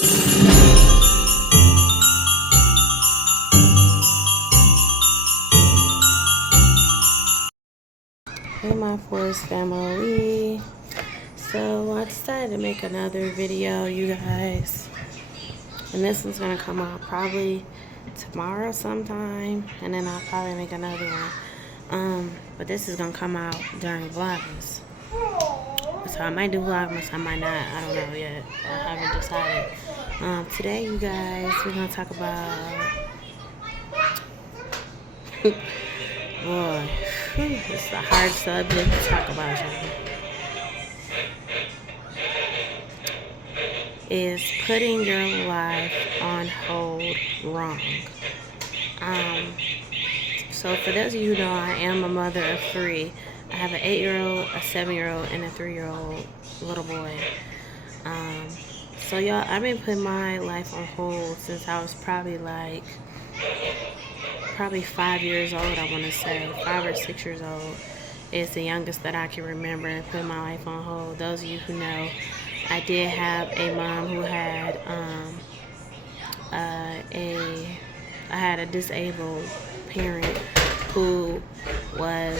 Hey my Forrest Family. So I decided to make another video, you guys. And this one's gonna come out probably tomorrow sometime. And then I'll probably make another one. But this is gonna come out during Vlogmas. So I might do Vlogmas, I might not. I don't know yet. I haven't decided. Today, you guys, we're gonna talk about boy, it's a hard subject to talk about, y'all. Is putting your life on hold wrong? So for those of you who know, I am a mother of 3. I have an 8-year-old, a 7-year-old, and a 3-year-old little boy. So y'all, I've been putting my life on hold since I was probably 5 years old, I want to say. 5 or 6 years old is the youngest that I can remember putting my life on hold. Those of you who know, I did have a mom who had I had a disabled parent who was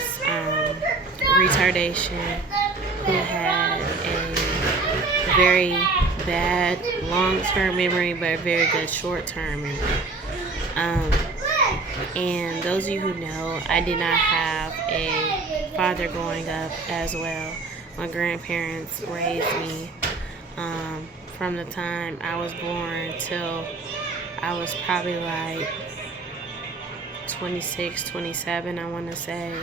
retardation, who had a very bad long-term memory, but a very good short-term memory. And those of you who know, I did not have a father growing up as well. My grandparents raised me from the time I was born till I was probably 26, 27, I want to say.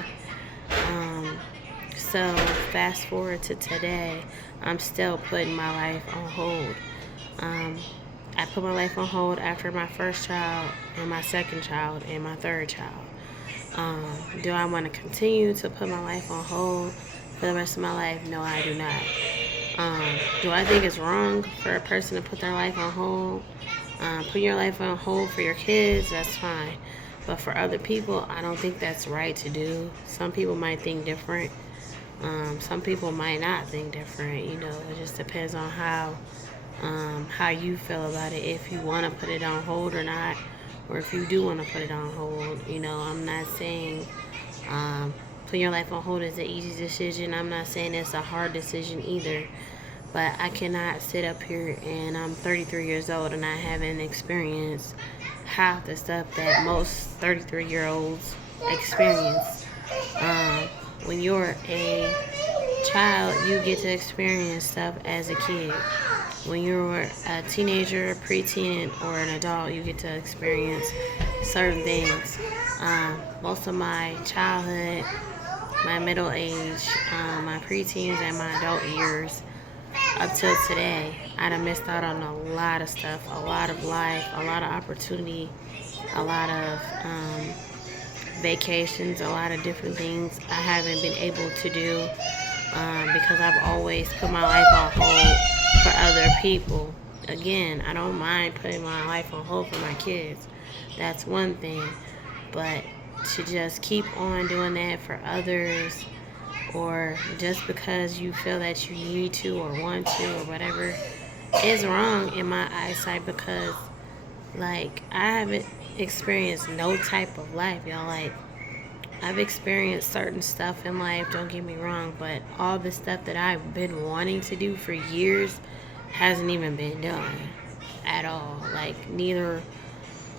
So fast forward to today, I'm still putting my life on hold. I put my life on hold after my first child and my second child and my third child. Do I want to continue to put my life on hold for the rest of my life? No, I do not. Do I think it's wrong for a person to put their life on hold? Put your life on hold for your kids, that's fine. But for other people, I don't think that's right to do. Some people might think different. Some people might not think different. You know, it just depends on how you feel about it, if you want to put it on hold or not, or if you do want to put it on hold. You know, I'm not saying putting your life on hold is an easy decision. I'm not saying it's a hard decision either, but I cannot sit up here and I'm 33 years old and I haven't experienced half the stuff that most 33-year-olds experience. When you're a child, you get to experience stuff as a kid. When you're a teenager, a preteen, or an adult, you get to experience certain things. Most of my childhood, my middle age, my preteens, and my adult years, up till today, I'd have missed out on a lot of stuff, a lot of life, a lot of opportunity, a lot of vacations, a lot of different things I haven't been able to do because I've always put my life on hold for other people. Again, I don't mind putting my life on hold for my kids. That's one thing. But to just keep on doing that for others, or just because you feel that you need to or want to or whatever, is wrong in my eyesight, because I haven't experienced no type of life, y'all. I've experienced certain stuff in life, don't get me wrong, but all the stuff that I've been wanting to do for years hasn't even been done at all. Neither.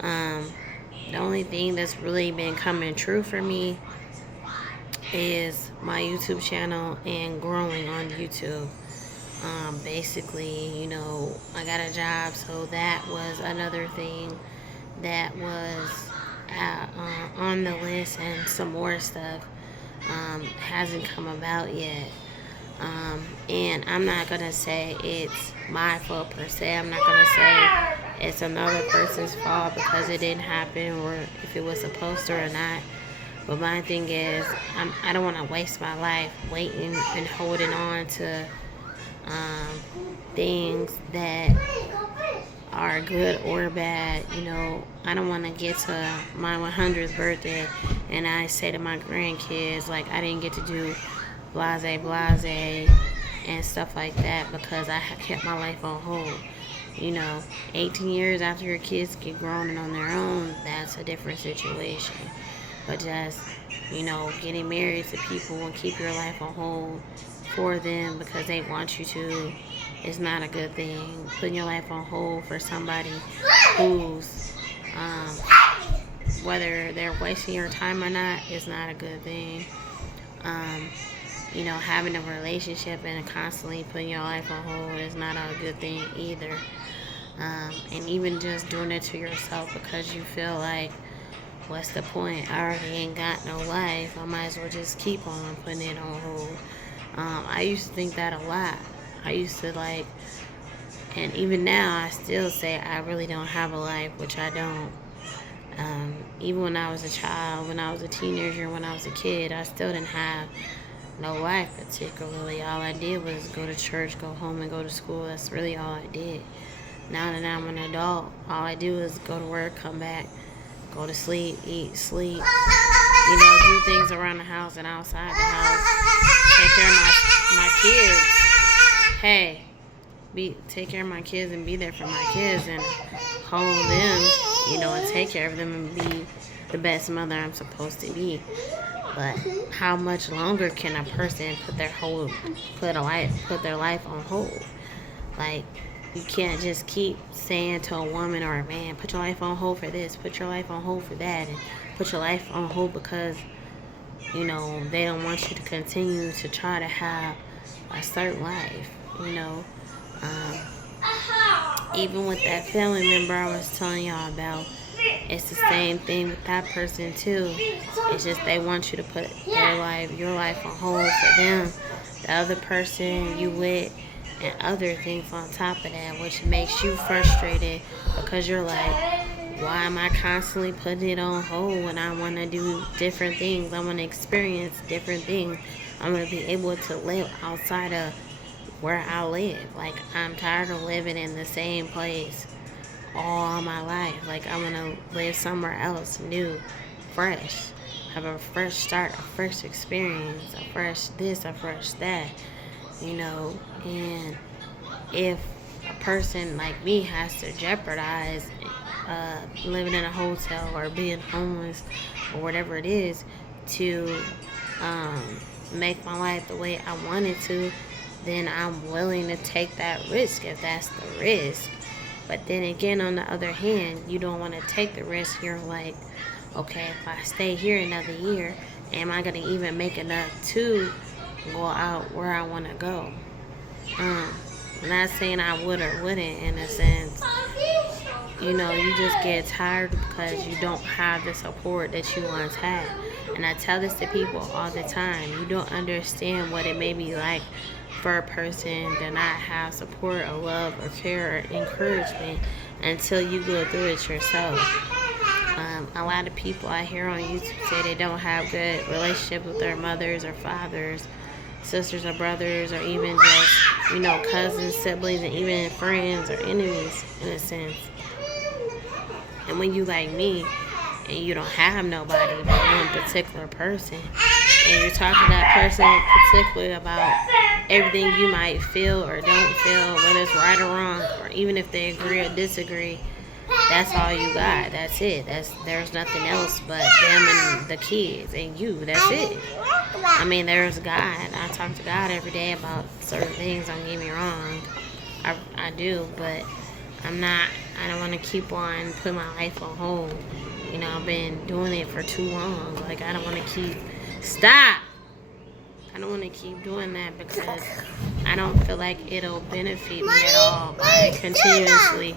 The only thing that's really been coming true for me is my YouTube channel and growing on YouTube. Basically, you know, I got a job, so that was another thing that was on the list, and some more stuff hasn't come about yet. And I'm not gonna say it's my fault per se. I'm not gonna say it's another person's fault because it didn't happen, or if it was supposed to or not. But my thing is, I don't want to waste my life waiting and holding on to things that are good or bad. You know, I don't want to get to my 100th birthday and I say to my grandkids, I didn't get to do blase and stuff like that because I kept my life on hold. You know, 18 years after your kids get grown and on their own, that's a different situation. But just, getting married to people and keep your life on hold for them because they want you to is not a good thing. Putting your life on hold for somebody who's, whether they're wasting your time or not, is not a good thing. Having a relationship and constantly putting your life on hold is not a good thing either. And even just doing it to yourself because you feel like, what's the point? I already ain't got no life. I might as well just keep on putting it on hold. I used to think that a lot. I used to and even now I still say I really don't have a life, which I don't. Even when I was a child, when I was a teenager, when I was a kid, I still didn't have no life particularly. All I did was go to church, go home, and go to school. That's really all I did. Now that I'm an adult, all I do is go to work, come back, go to sleep, eat, sleep, do things around the house and outside the house, take care of my kids. Hey, take care of my kids and be there for my kids and hold them, and take care of them and be the best mother I'm supposed to be. But how much longer can a person put their life on hold? Like, you can't just keep saying to a woman or a man, put your life on hold for this, put your life on hold for that, and put your life on hold because, they don't want you to continue to try to have a certain life, Even with that family member I was telling y'all about, it's the same thing with that person too. It's just they want you to put your life on hold for them, the other person you with, and other things on top of that, which makes you frustrated because you're like, why am I constantly putting it on hold when I want to do different things? I want to experience different things. I want to be able to live outside of where I live. Like, I'm tired of living in the same place all my life. Like, I want to live somewhere else, new, fresh, have a fresh start, a fresh experience, a fresh this, a fresh that, and if a person like me has to jeopardize living in a hotel or being homeless or whatever it is to make my life the way I want it to, then I'm willing to take that risk if that's the risk. But then again, on the other hand, you don't want to take the risk. You're like, okay, if I stay here another year, am I going to even make enough to go out where I want to go? I'm not saying I would or wouldn't in a sense. You just get tired because you don't have the support that you once had. And I tell this to people all the time. You don't understand what it may be like for a person to not have support or love or care or encouragement until you go through it yourself. A lot of people I hear on YouTube say they don't have good relationships with their mothers or fathers, sisters or brothers, or even just, cousins, siblings, and even friends or enemies in a sense. And when you like me and you don't have nobody but one particular person, and you're talking to that person particularly about everything you might feel or don't feel, whether it's right or wrong, or even if they agree or disagree, that's all you got. That's it. There's nothing else but them and the kids and you. That's it. I mean, there's God. I talk to God every day about certain things. Don't get me wrong. I do, but I don't want to keep on putting my life on hold. I've been doing it for too long. Like, I don't want to stop. I don't want to keep doing that because I don't feel like it'll benefit me at all by continuously,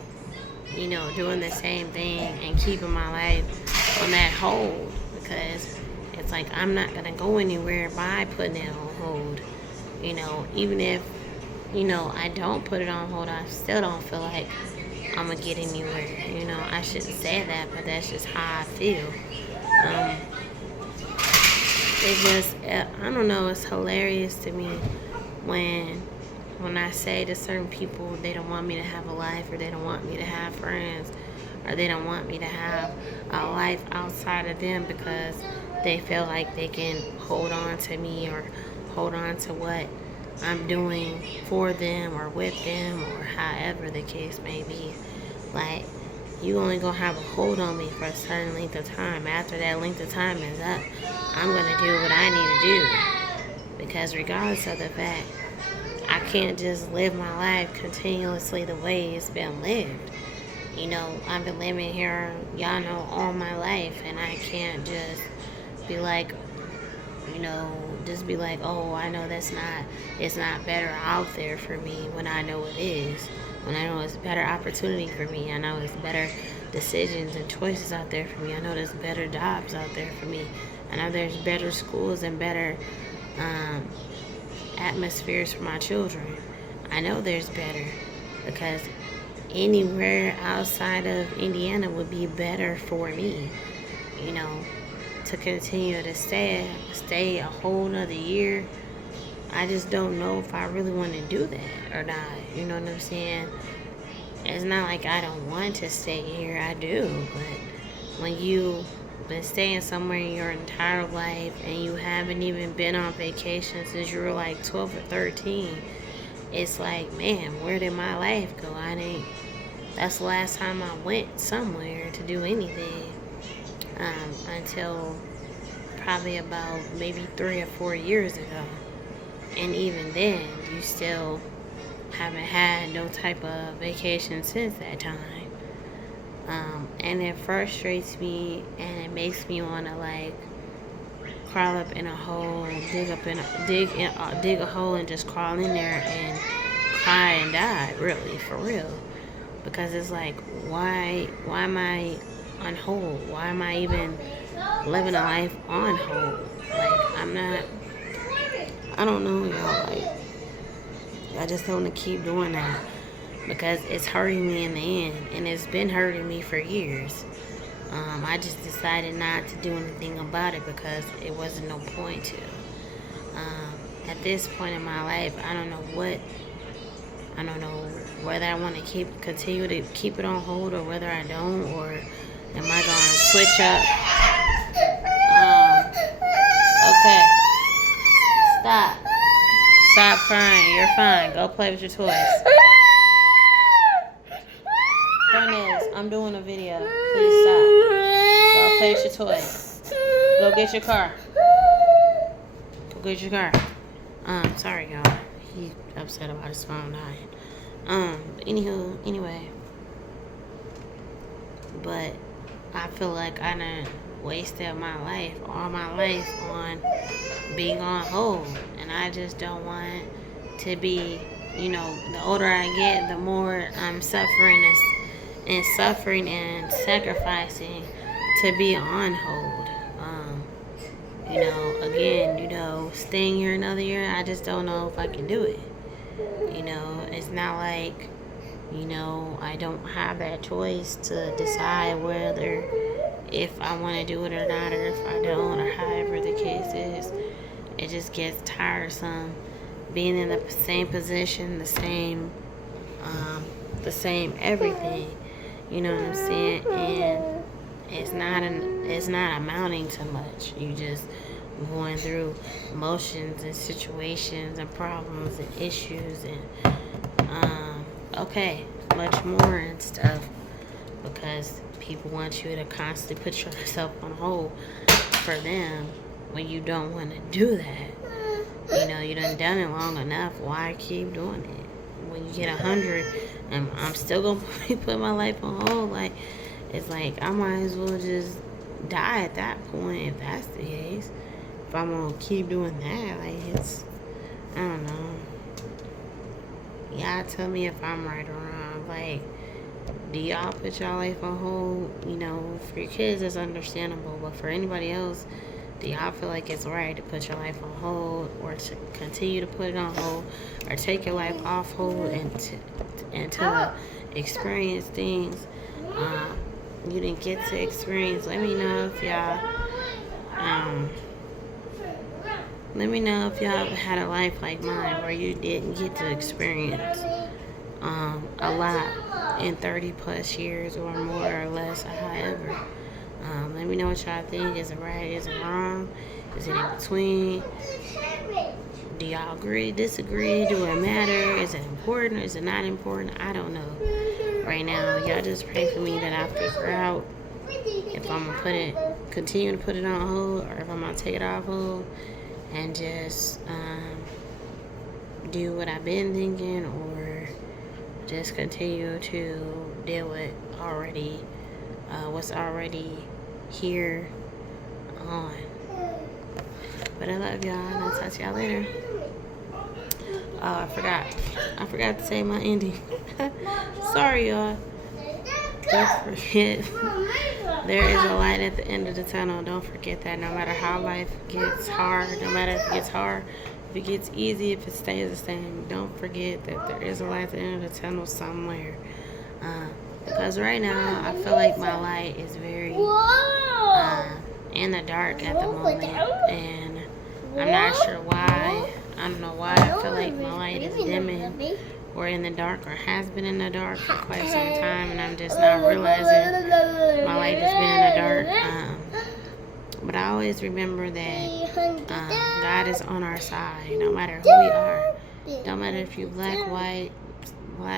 doing the same thing and keeping my life on that hold, because it's like I'm not going to go anywhere by putting it on hold. Even if, I don't put it on hold, I still don't feel like I'm going to get anywhere. I shouldn't say that, but that's just how I feel. I don't know, it's hilarious to me when I say to certain people they don't want me to have a life, or they don't want me to have friends, or they don't want me to have a life outside of them because they feel like they can hold on to me or hold on to what I'm doing for them or with them or however the case may be. Like, you only gonna have a hold on me for a certain length of time. After that length of time is up, I'm gonna do what I need to do. Because regardless of the fact, I can't just live my life continuously the way it's been lived. You know, I've been living here, y'all know, all my life, and I can't just be like, you know, just be like, oh, I know it's not better out there for me when I know it is. When I know it's better opportunity for me. I know it's better decisions and choices out there for me. I know there's better jobs out there for me. I know there's better schools and better atmospheres for my children. I know there's better, because anywhere outside of Indiana would be better for me, you know, to continue to stay a whole nother year. I just don't know if I really want to do that or not. You know what I'm saying? It's not like I don't want to stay here. I do. But when you've been staying somewhere in your entire life and you haven't even been on vacation since you were like 12 or 13, it's like, man, where did my life go? That's the last time I went somewhere to do anything. Until probably about maybe 3 or 4 years ago. And even then, you still haven't had no type of vacation since that time. And it frustrates me, and it makes me want to like crawl up in a hole, dig a hole, and just crawl in there and cry and die. Really, for real, because it's like, why am I on hold? Why am I even living a life on hold? Like, I don't know, y'all. Like, I just don't want to keep doing that, because it's hurting me in the end, and it's been hurting me for years. I just decided not to do anything about it because it wasn't no point to. At this point in my life, I don't know whether I want to continue to keep it on hold, or whether I don't, or am I gonna switch up? Okay. Stop crying. You're fine. Go play with your toys. Cornelius, I'm doing a video. Please stop. Go play with your toys. Go get your car. Go get your car. Sorry, y'all. He upset about his phone dying. Anyway. But I feel like I done wasted all my life on being on hold. And I just don't want to be, you know, the older I get, the more I'm suffering and sacrificing to be on hold. You know, again, you know, staying here another year, I just don't know if I can do it. You know, it's not like, you know, I don't have that choice to decide whether if I want to do it or not, or if I don't, or however the case is. It just gets tiresome being in the same position, the same everything. You know what I'm saying? And it's not amounting to much. You just going through emotions and situations and problems and issues and much more and stuff, because people want you to constantly put yourself on hold for them when you don't want to do that. You know, you done it long enough. Why keep doing it? When you get 100, and I'm still gonna put my life on hold. Like, it's like I might as well just die at that point, if that's the case. If I'm gonna keep doing that, like, I don't know. Y'all tell me if I'm right or wrong. Like, do y'all put y'all life on hold? You know, for your kids, it's understandable, but for anybody else, do y'all feel like it's right to put your life on hold, or to continue to put it on hold, or take your life off hold and to experience things you didn't get to experience? Let me know if y'all had a life like mine where you didn't get to experience a lot in 30 plus years, or more or less, however. Let me know what y'all think. Is it right? Is it wrong? Is it in between? Do y'all agree, disagree? Do it matter? Is it important? Is it not important? I don't know. Right now, y'all just pray for me that I figure out if I'm gonna continue to put it on hold, or if I'm gonna take it off hold and just do what I've been thinking, or just continue to deal with what's already here on. But I love y'all, and I'll talk to y'all later. Oh, I forgot to say my ending. Sorry, y'all. Don't forget, there is a light at the end of the tunnel. Don't forget that. No matter how life gets hard, no matter if it gets hard, if it gets easy, if it stays the same, don't forget that there is a light at the end of the tunnel somewhere. Because right now, I feel like my light is very in the dark at the moment, and I'm not sure why. I don't know why I feel like my light is dimming, or in the dark, or has been in the dark for quite some time, and I'm just not realizing my light has been in the dark. But I always remember that God is on our side, no matter who we are. Don't matter if you're black, white,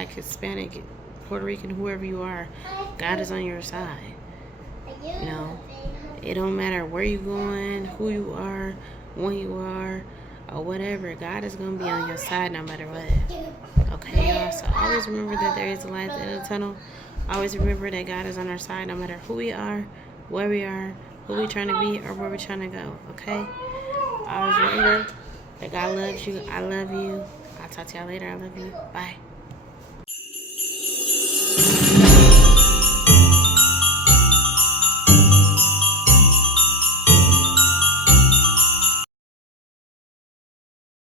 Hispanic, Puerto Rican, whoever you are, God is on your side. You know, it don't matter where you're going, who you are, when you are, or whatever. God is going to be on your side no matter what. Okay, y'all? So always remember that there is a light at the end of the tunnel. Always remember that God is on our side no matter who we are, where we are, who we're trying to be, or where we're trying to go. Okay? Always remember that God loves you. I love you. I'll talk to y'all later. I love you. Bye.